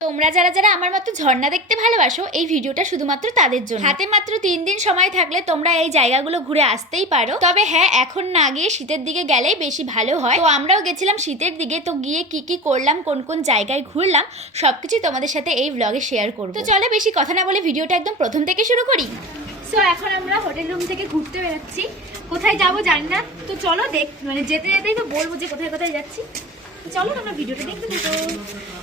তোমরা যারা যারা আমার মতো ঝর্ণা দেখতে ভালোবাসো, এই ভিডিওটা শুধুমাত্র তাদের জন্য। হাতে মাত্র তিন দিন সময় থাকলে তোমরা এই জায়গাগুলো ঘুরে আসতেই পারো। তবে হ্যাঁ এখন না গিয়ে শীতের দিকে গেলেই বেশি ভালো হয়। তো আমরাও গেছিলাম শীতের দিকে, তো গিয়ে কি কি করলাম, কোন কোন জায়গায় ঘুরলাম সবকিছু তোমাদের সাথে এই ব্লগে শেয়ার করব। তো চলো বেশি কথা না বলে ভিডিওটা একদম প্রথম থেকে শুরু করি। সো এখন আমরা হোটেল রুম থেকে ঘুরতে বেরোচ্ছি। কোথায় যাব জানি না। তো চলো দেখ মানে যেতে যেতেই তো বলব যে কোথায় কোথায় যাচ্ছি। চলো আমরা ভিডিওটা দেখতে থাকো।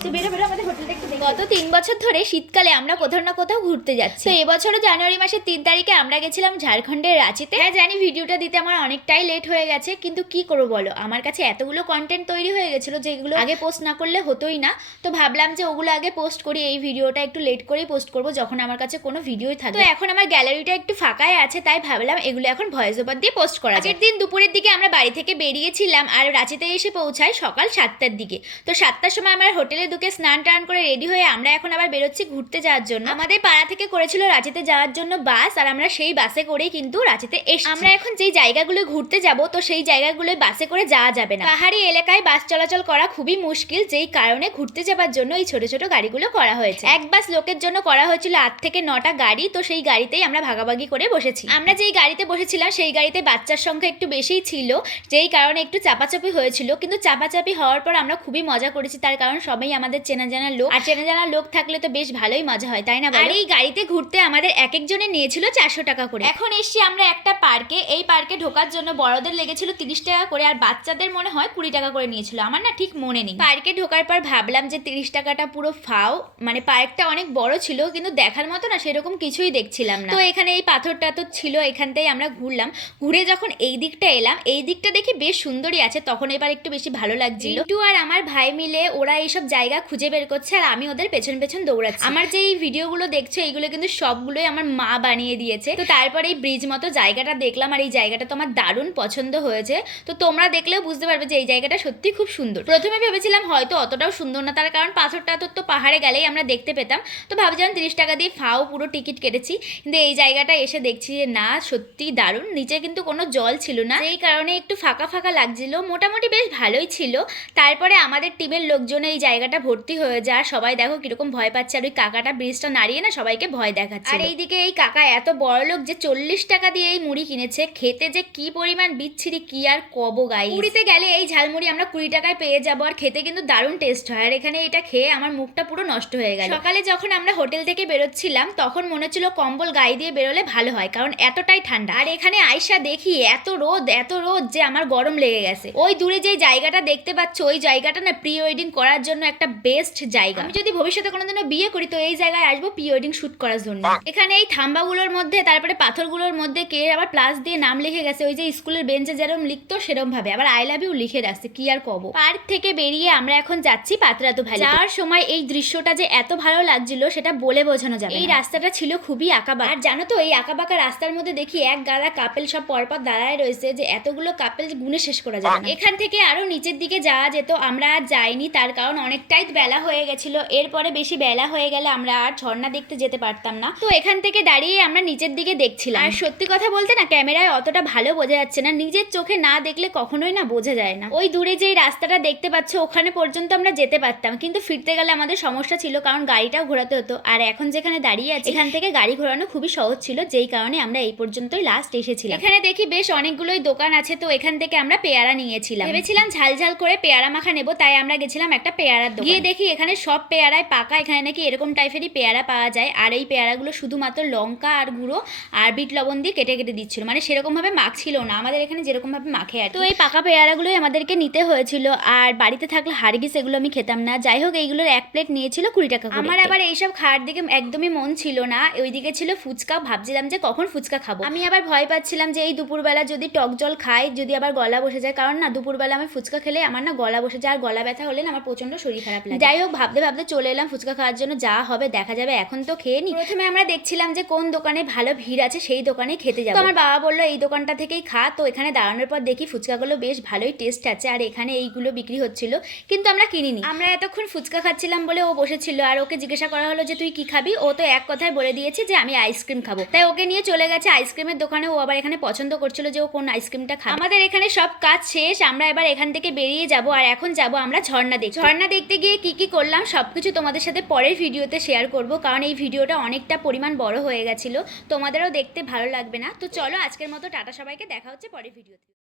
তো বেরো বেরো আমাদের হোটেলটা একটু গত তিন বছর ধরে শীতকালে আমরা কোথাও না কোথাও ঘুরতে যাচ্ছি। তো এবছরও জানুয়ারি মাসের তিন তারিখে আমরা গেছিলাম ঝাড়খণ্ডের রাঁচিতে। হ্যাঁ জানি ভিডিওটা দিতে আমার অনেকটাই লেট হয়ে গেছে কিন্তু কি করব বলো? আমার কাছে এতগুলো কন্টেন্ট তৈরি হয়ে গেছিল যেগুলো আগে পোস্ট না করলে হতোই না। তো ভাবলাম যে ওগুলো আগে পোস্ট করি এই ভিডিওটা একটু লেট করেই পোস্ট করব যখন আমার কাছে কোনো ভিডিওই থাকবে তো এখন আমার গ্যালারিটা একটু ফাঁকাই আছে তাই ভাবলাম এগুলো এখন ভয়েস ওভার দিয়ে পোস্ট করা আগের দিন দুপুরের দিকে আমরা বাড়ি থেকে বেরিয়েছিলাম আর রাঁচিতে এসে পৌঁছাই সকাল সাতটার দিকে। তো সাতটার সময় আমার হোটেলে ঢুকে স্নান টান করে রেডি হয়ে আমরা এখন আবার বেরোচ্ছি ঘুরতে যাওয়ার জন্য। আমাদের পাড়া থেকে করেছিল রাঁচিতে যাওয়ার জন্য বাস আর আমরা সেই বাসে করেই কিন্তু রাঁচিতে এসেছি। আমরা এখন যেই জায়গাগুলো ঘুরতে যাব, তো সেই জায়গাগুলোয় বাসে করে যাওয়া যাবে না। পাহাড়ি এলাকায় বাস চলাচল করা খুবই মুশকিল, যেই কারণে ঘুরতে যাবার জন্য এই ছোট ছোট গাড়িগুলো করা হয়েছে। এক বাস লোকের জন্য করা হয়েছিল আট থেকে নটা গাড়ি, তো সেই গাড়িতেই আমরা ভাগাভাগি করে বসেছি। আমরা যেই গাড়িতে বসেছিলাম, সেই গাড়িতে বাচ্চার সংখ্যা একটু বেশিই ছিল, যেই কারণে একটু চাপাচাপি হয়েছিল, কিন্তু চাপাচাপি হওয়ার পর আমরা খুবই মজা করেছি তার কারণ সবাই আমাদের চেনা জানা লোক। আর চেনা জানা লোক থাকলে তো বেশ ভালোই মজা হয় তাই না আর এই গাড়িতে ঘুরতে আমাদের এক একজনের নিয়েছিল চারশো টাকা করে। এখন এসছি আমরা একটা পার্কে এই পার্কে ঢোকার জন্য বড়দের লেগেছিল তিরিশ টাকা করে আর বাচ্চাদের মনে হয় কুড়ি টাকা করে নিয়েছিল আমার না ঠিক মনে নেই। পার্কে ঢোকার পর ভাবলাম যে তিরিশ টাকাটা পুরো ফাও মানে পার্কটা অনেক বড় ছিল কিন্তু দেখার মতো না সেরকম কিছুই দেখছিলাম না। তো এখানে এই পাথর টাথর ছিল এখানটাই আমরা ঘুরলাম। ঘুরে যখন এই দিকটা এলাম এই দিকটা দেখে বেশ সুন্দরই আছে তখন এবার একটু বেশি ভালো লাগছিল। একটু আর আমার ভাই মিলে ওরা এইসব জায়গা খুঁজে বের করছে আর আমি ওদের পেছন পেছন দৌড়াচ্ছি। আমার যে এই ভিডিওগুলো দেখছ, এইগুলো কিন্তু সবগুলোই আমার মা বানিয়ে দিয়েছে। তো তারপরে এই ব্রিজ মতো জায়গাটা দেখলাম আর এই জায়গাটা তো আমার দারুণ পছন্দ হয়েছে। তো তোমরা দেখলেও বুঝতে পারবে যে এই জায়গাটা সত্যি খুব সুন্দর। প্রথমে ভেবেছিলাম হয়তো অতটাও সুন্দর না, তার কারণ পাথর টাথর তো পাহাড়ে গেলেই আমরা দেখতে পেতাম। তো ভাবছিলাম তিরিশ টাকা দিয়ে ফাও পুরো টিকিট কেটেছি। কিন্তু এই জায়গাটা এসে দেখছি যে না, সত্যি দারুণ। নিচে কিন্তু কোনো জল ছিল না। এই কারণে একটু ফাঁকা ফাঁকা লাগছিল। মোটামুটি বেশ ভালোই ছিল। তারপরে আমাদের টিমের লোকজন এই জায়গাটা ভর্তি হয়ে যায় আর সবাই দেখো কীরকম ভয় পাচ্ছে। আর ওই কাকাটা ব্রিজটা নাড়িয়ে না সবাইকে ভয় দেখাচ্ছে আর এইদিকে এই কাকা এত বড় লোক যে চল্লিশ টাকা দিয়ে এই মুড়ি কিনেছে খেতে যে কি পরিমাণ বিচ্ছিরি কি আর কব গাই পুরীতে গেলে এই ঝালমুড়ি আমরা কুড়ি টাকায় পেয়ে যাব আর খেতে কিন্তু দারুণ টেস্ট হয়। আর এখানে এটা খেয়ে আমার মুখটা পুরো নষ্ট হয়ে গেল। সকালে যখন আমরা হোটেল থেকে বেরোচ্ছিলাম তখন মনে হচ্ছিল কম্বল গায়ে দিয়ে বেরোলে ভালো হয় কারণ এতটাই ঠান্ডা। আর এখানে আয়সা দেখি এত রোদ এত রোদ যে আমার গরম লেগে গেছে। ওই দূরে যে জায়গাটা দেখতে পাচ্ছ ওই জায়গাটা না প্রি ওয়েডিং করার জন্য একটা বেস্ট জায়গা। আমি যদি ভবিষ্যতে কোনোদিনও বিয়ে করি তো এই জায়গায় আসব প্রি ওয়েডিং শুট করার জন্য। এখানে এই থাম্বাগুলোর মধ্যে তারপরে পাথরগুলোর মধ্যে কে আবার প্লাস দিয়ে নাম লিখে গেছে ওই যে স্কুলের বেঞ্চে যেরকম লিখতো সেরকম ভাবে আবার আই লাভ ইউ লিখে রাখছে কি আর কব? পার্ক থেকে বেরিয়ে আমরা এখন যাচ্ছি পাতরাতু ভ্যালি। যাওয়ার সময় এই দৃশ্যটা যে এত ভালো লাগছিল সেটা বলে বোঝানো যাবে এই রাস্তাটা ছিল খুবই আঁকাবাঁকা। আর জানো তো এই আঁকাবাঁকা রাস্তার মধ্যে দেখি এক গাদা কাপেল সব পরপর দাঁড়ায় রয়েছে যে এতগুলো কাপেল গুনে শেষ করা যাবে এখান থেকে আরও নিচের দিকে যাওয়া যেত, আমরা আর যাইনি। তার কারণ অনেকটাই বেলা হয়ে গেছিল। এরপরে বেশি বেলা হয়ে গেলে আমরা আর ঝর্ণা দেখতে যেতে পারতাম না। তো এখান থেকে দাঁড়িয়ে আমরা নিচের দিকে দেখছিলাম। আর সত্যি কথা বলতে না, ক্যামেরায় অতটা ভালো বোঝা যাচ্ছে না। নিজের চোখে না দেখলে কখনোই না বোঝা যায় না। ওই দূরে যেই রাস্তাটা দেখতে পাচ্ছ, ওখানে পর্যন্ত আমরা যেতে পারতাম। কিন্তু ফিরতে গেলে আমাদের সমস্যা ছিল, কারণ গাড়িটাও ঘোরাতে হতো। আর এখন যেখানে দাঁড়িয়ে আছে, এখান থেকে গাড়ি ঘোরানো খুবই সহজ ছিল। যেই কারণে আমরা এই পর্যন্তই লাস্ট এসেছিলাম। এখানে দেখি বেশ অনেকগুলোই দোকান আছে, তো এখান থেকে আমরা পেয়ারা নিয়েছিলাম। ভেবেছিলাম ঝাল ঝাল করে পেয়ারা মাখা নেব তাই আমরা গেছিলাম একটা পেয়ারার দোকান। গিয়ে দেখি এখানে সব পেয়ারায় পাকা এখানে নাকি এরকম টাইপেরই পেয়ারা পাওয়া যায়। আর এই পেয়ারাগুলো শুধুমাত্র লঙ্কা আর গুঁড়ো আর বিট লবণ দিয়ে কেটে কেটে দিচ্ছিল। মানে সেরকমভাবে মাখছিল না আমাদের এখানে যেরকমভাবে মাখে আর তো এই পাকা পেয়ারাগুলোই আমাদেরকে নিতে হয়েছিল। আর বাড়িতে থাকলে হারগিস এগুলো আমি খেতাম না। যাই হোক এইগুলোর এক প্লেট নিয়েছিল কুড়ি টাকা আমার আবার এইসব খাওয়ার দিকে একদমই মন ছিল না। ওইদিকে ছিল ফুচকা ভাবছিলাম যে কখন ফুচকা খাব। আমি আবার ভয় পাচ্ছিলাম যে এই দুপুরবেলা যদি টক জল খাই যদি আবার গলা বসে যায়। কারণ না দুপুরবেলা আমি ফুচকা খেলে আমার না গলা বসে যায় আর গলা ব্যথা হলে না আমার প্রচণ্ড শরীর খারাপ লাগে। যাই হোক ভাবতে ভাবতে চলে এলাম ফুচকা খাওয়ার জন্য যা হবে দেখা যাবে এখন তো খেয়ে নি। প্রথমে আমরা দেখছিলাম যে কোন দোকানে ভালো ভিড় আছে সেই দোকানে খেতে যাব। আমার বাবা বলল এই দোকানটা থেকেই খা। তো এখানে দাঁড়ানোর পর দেখি ফুচকাগুলো বেশ ভালোই টেস্ট আছে আর এখানে এইগুলো বিক্রি হচ্ছিল কিন্তু আমরা কিনিনি। আমরা এতক্ষণ ফুচকা খাচ্ছিলাম বলে ও বসেছিল আর ওকে জিজ্ঞাসা করা হলো যে তুই কি খাবি? ও তো এক কথায় বলে দিয়েছে যে আমি আইসক্রিম খাব। তাই ওকে নিয়ে চলে গেছে আইসক্রিমের দোকানে। ও আবার এখানে পছন্দ করছিল যে ও কোন আইসক্রিমটা খাবে। আমাদের এখানে সব কাজ শেষ আমরা এবার এখান থেকে বেরিয়ে যাব আর এখন যাব আমরা ঝর্ণা দেখতে। ঝর্ণা দেখতে গিয়ে কি কি করলাম সব কিছু তোমাদের সাথে পরের ভিডিওতে শেয়ার করব, কারণ এই ভিডিওটা অনেকটা পরিমাণ বড় হয়ে গেছিল। তোমাদেরও দেখতে ভালো লাগবে না। তো চলো আজকের মতো টাটা সবাইকে, দেখা হচ্ছে পরের ভিডিওতে।